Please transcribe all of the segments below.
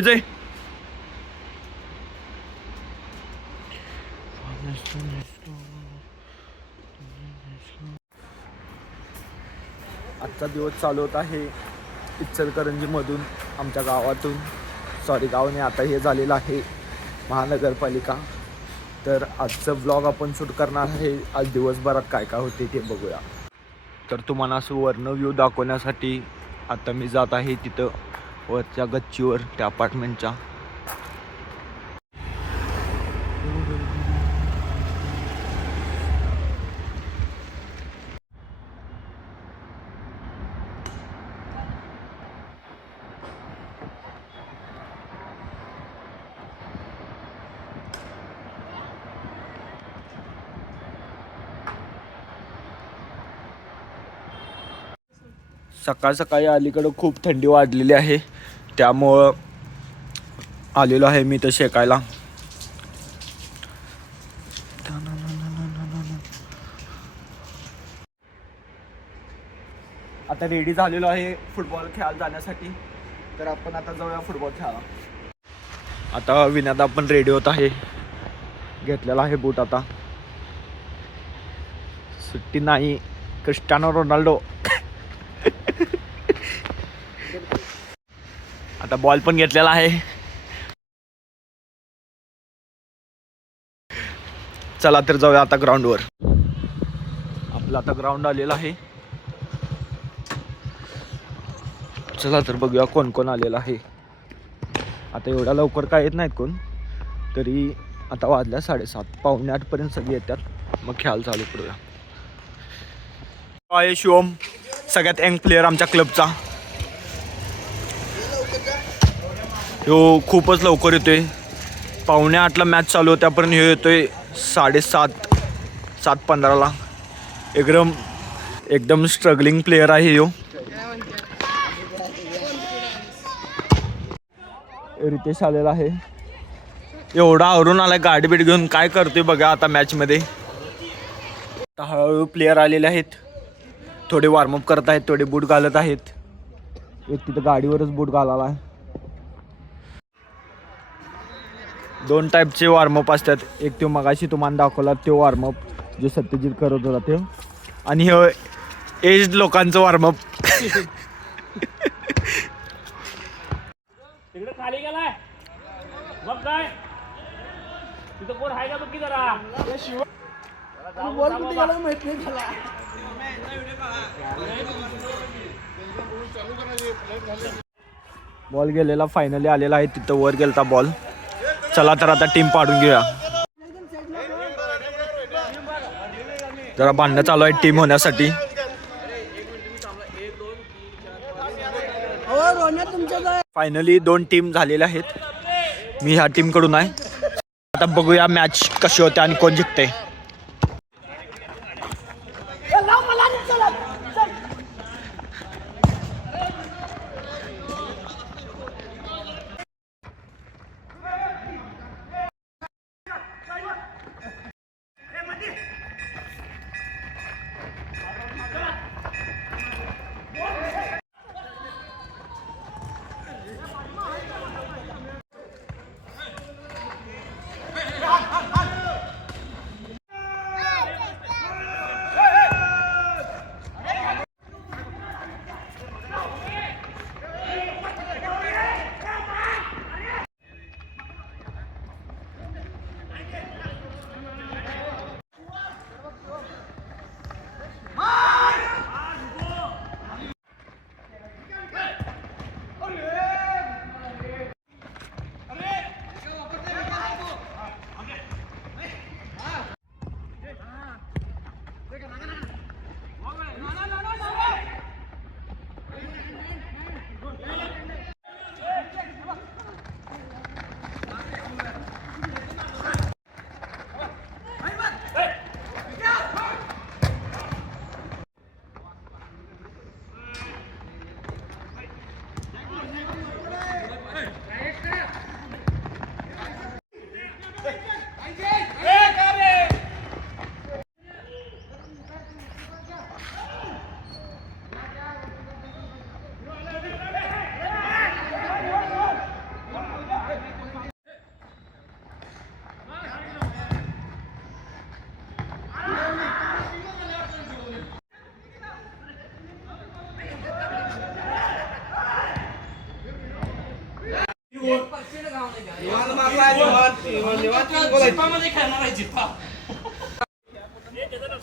जाय. आजचा दिवस चालू होत आहे इचलकरंजीमधून, आमच्या गावातून. सॉरी, गाव नाही, आता हे झालेलं आहे महानगरपालिका. तर आजचं ब्लॉग आपण शूट करणार आहे. आज दिवसभरात काय काय होते ते बघूया. तर तुम्हाला असं वर्ण व्ह्यू दाखवण्यासाठी आता मी जात आहे तिथं वरच्या गच्चीवर, त्या अपार्टमेंटच्या. सकाळ सकाळी अलीकडं खूप थंडी वाढलेली आहे, त्यामुळं आलेलो आहे मी इथं शेकायला. आता रेडी झालेलो आहे फुटबॉल खेळायला जाण्यासाठी. तर आपण आता जाऊया फुटबॉल खेळायला. आता विनात आपण रेडी होत आहे, घेतलेला आहे बूट. आता सुट्टी नाही, क्रिस्टियानो रोनाल्डो. आता बॉल पण घेतलेला आहे. चला तर जाऊया आता ग्राउंडवर. आपलं आता ग्राउंड आलेलं आहे. चला तर बघूया कोण कोण आलेलं आहे. आता एवढ्या लवकर काय येत नाहीत कोण, तरी आता वाजल्या 7:30, 7:45 सगळे येतात. मग खेळायला चालू करूया. आहे शिवम, सगळ्यात यंग प्लेअर आमच्या क्लबचा. ह्यो खूपच लवकर येतोय. 7:45ला मॅच चालू होत्यापर्यंत ह्यो येतोय 7:30, 7:15ला. एकदम स्ट्रगलिंग प्लेअर आहे ह्यो. रितेश आलेला आहे. एवढा आवरून आलाय गाडी बीट घेऊन, काय करतोय बघा आता मॅचमध्ये. आता हळूहळू प्लेयर आलेले आहेत. थोडे वॉर्मअप करत आहेत, थोडे बूट घालत आहेत. एक तिथं गाडीवरच बूट घालायला आहे. 2 टाईपचे वॉर्मअप असतात. एक तो मगाशी तुम्हाला दाखवला तो वॉर्मअप, जो सत्यजित करत होता तो. आणि हे एज्ड लोकांचं वॉर्मअप. तिकडे खाली गेलाय बघ, काय तिथं कोण आहे का बघ की जरा. बॉल कुठे गेला माहित नाही झाला. बॉल गेलेला फायनली आलेला आहे तिथं, वर गेलता बॉल. चला तर आता टीम पाडून घेऊया. जरा भांडणं चालू आहे टीम होण्यासाठी. फायनली 2 टीम झालेल्या आहेत. मी ह्या टीम कडून आहे. आता बघूया मॅच कशी होते आणि कोण जिंकते.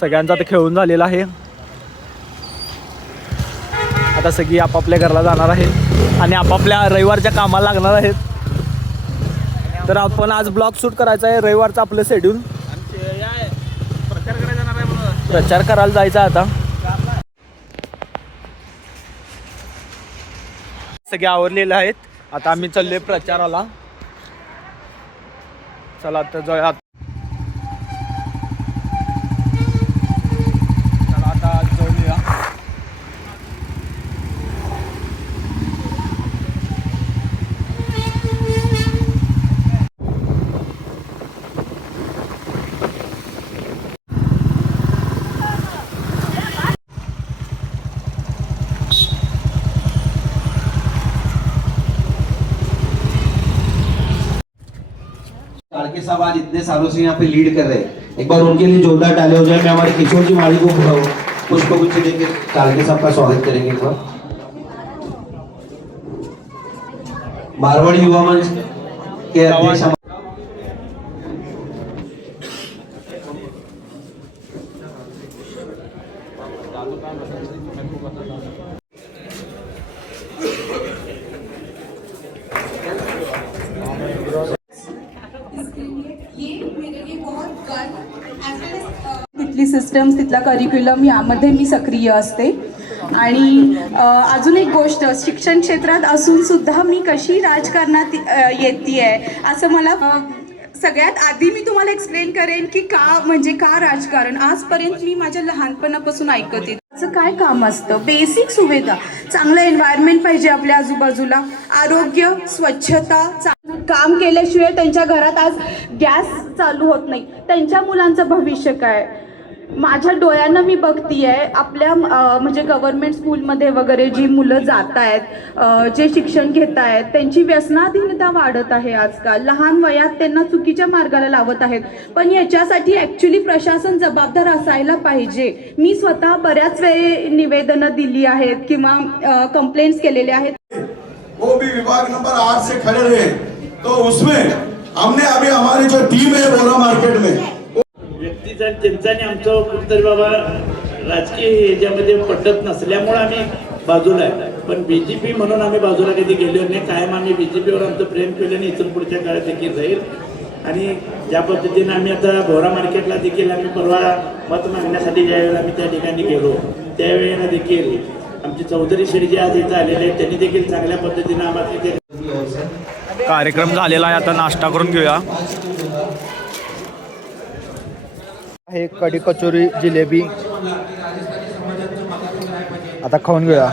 सगळ्यांचा आता खेळून झालेला आहे. आता सगळी आपापल्या घरला जाणार आहे आणि आपापल्या रविवारच्या कामाला लागणार आहेत. तर आपण आज ब्लॉग शूट करायचा आहे. रविवारचं आपलं शेड्यूल प्रचार करायला जायचा आता. सगळे आवरलेले आहेत. आता आम्ही चाललोय प्रचाराला. चला आता जाऊया. चला आता जाऊया. काड़के साहब आज इतने सालों से यहाँ पे लीड कर रहे हैं, एक बार उनके लिए जोरदार ताली हो जाए. मैं हमारे किशोर जी माड़ी को पुष्पगुच्छ देंगे, काड़के साहब का स्वागत करेंगे. एक बार मारवाड़ी युवा मंच के अध्यक्ष तिथली सिस्टम्स, तिथला करिक्युलम यामध्ये मी सक्रिय असते. आणि अजून एक गोष्ट, शिक्षण क्षेत्रात असून सुद्धा मी कशी राजकारणात येते असं मला सगळ्यात आधी मी तुम्हाला एक्सप्लेन करेन की का राजकारण. आजपर्यंत मी माझ्या लहानपणापासून ऐकते असं काय काम असतं. बेसिक सुविधा, चांगलं एन्व्हायरमेंट पाहिजे आपल्या आजूबाजूला, आरोग्य, स्वच्छता. काम केल्याशिवाय त्यांच्या घरात आज गॅस चालू होत नाही. त्यांच्या मुलांचं भविष्य काय. माझ्या डोळ्यांना मी बघतीये आपल्या म्हणजे गव्हर्नमेंट स्कूलमध्ये वगैरे जी मुलं जात आहेत, जे शिक्षण घेत आहेत, त्यांची व्यसनाधीनता वाढत आहे आजकाल. लहान वयात त्यांना चुकीच्या मार्गाला लावत आहेत. पण याच्यासाठी ॲक्च्युली प्रशासन जबाबदार असायला पाहिजे. मी स्वतः बऱ्याच वेळी निवेदनं दिली आहेत किंवा कंप्लेंट्स केलेले आहेत. वो भी विभाग नंबर 8 से खड़े रहे, तो उसमें हमने अभी हमारी जो टीम है बोरा मार्केट में व्यक्तीचा त्यांचा आणि आमचं कुठतरी बाबा राजकीय ह्याच्यामध्ये पटत नसल्यामुळे आम्ही बाजूला आहे. पण बीजेपी म्हणून आम्ही बाजूला कधी गेलो नाही. कायम आम्ही बीजेपीवर आमचं प्रेम केलं आणि इथून पुढच्या काळात देखील जाईल. आणि ज्या पद्धतीने आम्ही आता भोरा मार्केटला देखील आम्ही परवा मत मागण्यासाठी ज्यावेळेला आम्ही त्या ठिकाणी गेलो त्यावेळेला देखील आमचे चौधरी श्री जे आज इथं आलेले आहेत त्यांनी देखील चांगल्या पद्धतीने आम्हाला तिथे कार्यक्रम झालेला आहे. आता नाश्ता करून घेऊया. हे कढी, कचोरी, जिलेबी आता खाऊन घेऊया.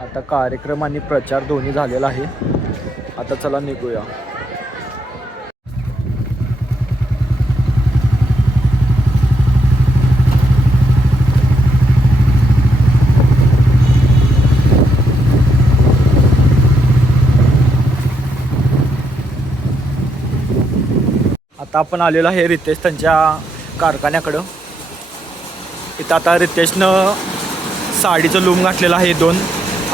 आता कार्यक्रम आणि प्रचार दोन्ही झालेला आहे. आता चला निघूया. आता आपण आलेलो आहे रितेश त्यांच्या कारखान्याकडं. इथं आता रितेशनं साडीचं लूम घातलेलं आहे 2.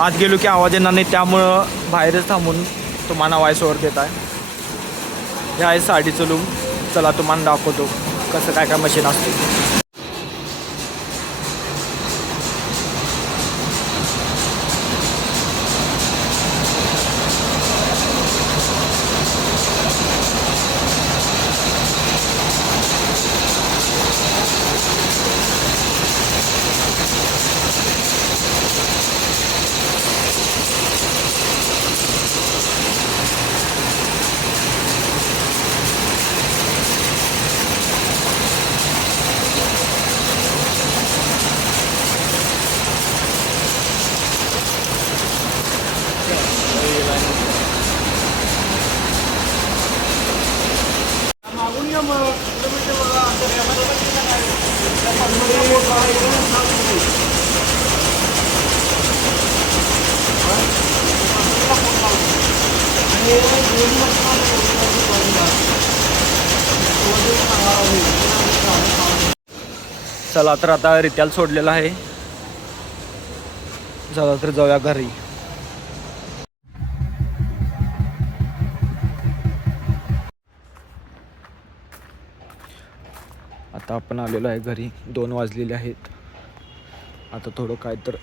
आत गेलो की आवाज येणार नाही, त्यामुळं बाहेरच थांबून तुम्हाला वॉइस ओव्हर देत आहे. हे आहे साडीचं लूम. चला तुम्हाला दाखवतो कसं काय काय मशीन असते. चला तर आता रित्याला सोडलेला आहे. चला तर जाऊया घरी. आता आपण आलेलो आहे घरी. 2 वाजलेले आहेत. आता थोडं काय तर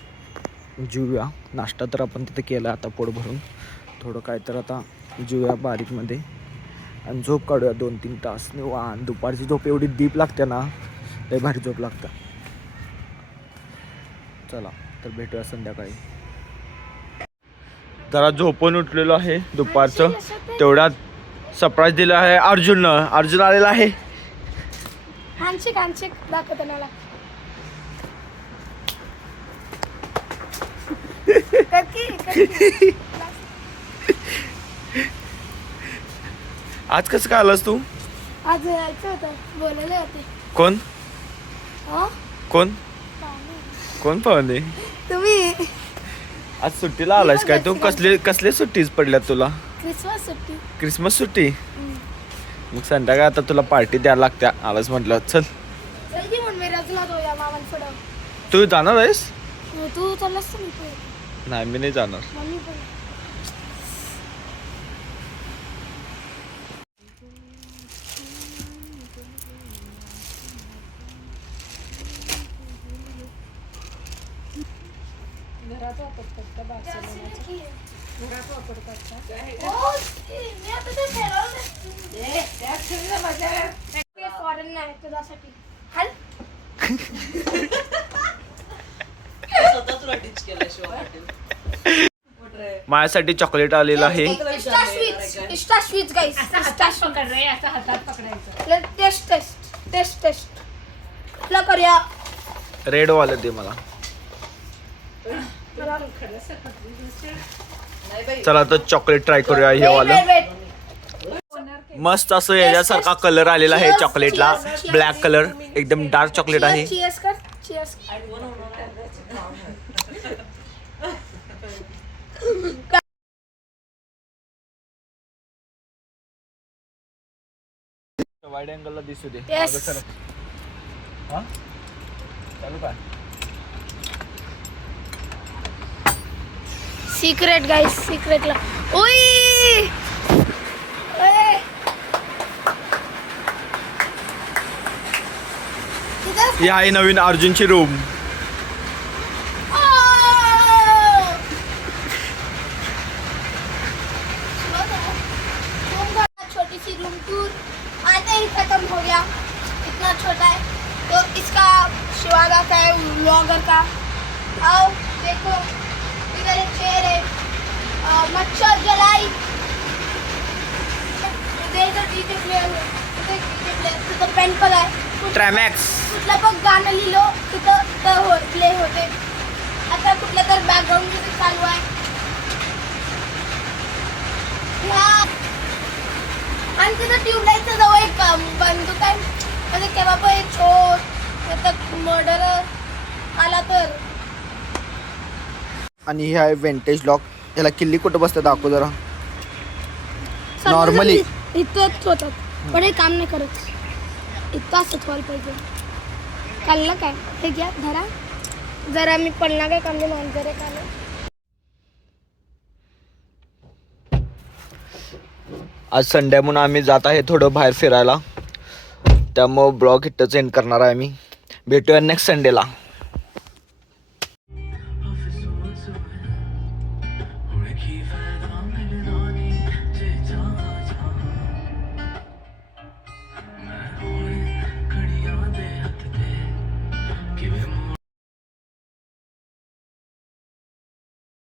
जेवूया. नाश्ता तर आपण तिथे केला आता पोट भरून. थोडं काय तर आता जेवूया बारीकमध्ये आणि झोप काढूया 2-3 तास निवांत. दुपारची झोप एवढी डीप लागते ना, लय भारी झोप लागतं. चला तर भेटूया संध्याकाळी. जरा झोपून उठलेलो आहे दुपारचं. तेवढ्यात सरप्राईज दिलं आहे अर्जुननं. अर्जुन आलेला आहे. हँडशेक दाखवतो मला. आज कसं काय आलास तू? आज यायचं होतं, बोलायला होते. कोण हा? कोण कोण पाहुणे? तुम्ही आज सुट्टीला आलायस काय तू? कसले सुट्टीच पडल्यात तुला? क्रिसमस सुट्टी. क्रिसमस सुट्टी? मग संध्याकाळी आता तुला पार्टी द्यायला लागत्या. आलास म्हटलं चल. जल्दी म्हणून मी रजला जाऊया मामांकडं. तू जाणार आहेस? तू चाललास तर मी पण. नाही मी नाही जाणार. मम्मी पण. फॉरेन नाही तुझ्यासाठी. हाल. माझ्यासाठी चॉकलेट आलेलं आहे. Extra sweets guys. पकड रे, असं हातात पकडायचं. टेस्ट ला करूया. रेड वाले दे मला. चला तर चॉकलेट ट्राय करूया. हे वालं मस्त असं याच्यासारखा कलर आलेला आहे चॉकलेटला. ब्लॅक कलर एकदम डार्क चॉकलेट आहे. चीयर्स कर. चीयर्स. वाईड अँगलला दिसू दे. Yes. हा चालू काय? Secret guys. सिक्रेटला. ओय. ही आहे नवीन अर्जुनची रूम. छोटी सी रूम टूर आते ही खत्म हो गया. इतना छोटा है तो इसका शिवादा का है, व्लॉगर का. आओ देखो इधर एक चेयर है. मच्छर जलाई. इधर डीजे प्लेयर है. इधर डीजे प्लेयर. तिथं पेन पण आहे. ट्रॅमॅक्स. कुठलं पण गाणं लिहिलो तिथं प्ले होते. आता कुठलं तर बॅकग्राऊंड म्युझिक चालू आहे. आणि तिथं ट्यूबलाईटच्या जवळ एक बंदूक आहे. म्हणजे केव्हा पण एक छोट मर्डर आला तर. आणि हे आहे वेंटेज लॉक. याला किल्ली कुठं बसतं दाखव जरा. Normally. इथंच होतात पण हे काम नाही करत. इतकं असंच व्हायला पाहिजे. काढलं काय हे घ्या धरा. जरा मी पडला काय काम नाही. जरा काय आज संडे म्हणून आम्ही जात आहे थोडं बाहेर फिरायला. त्यामुळं ब्लॉग इथंच एंड करणार आहे आम्ही. भेटूया नेक्स्ट संडेला. Or keep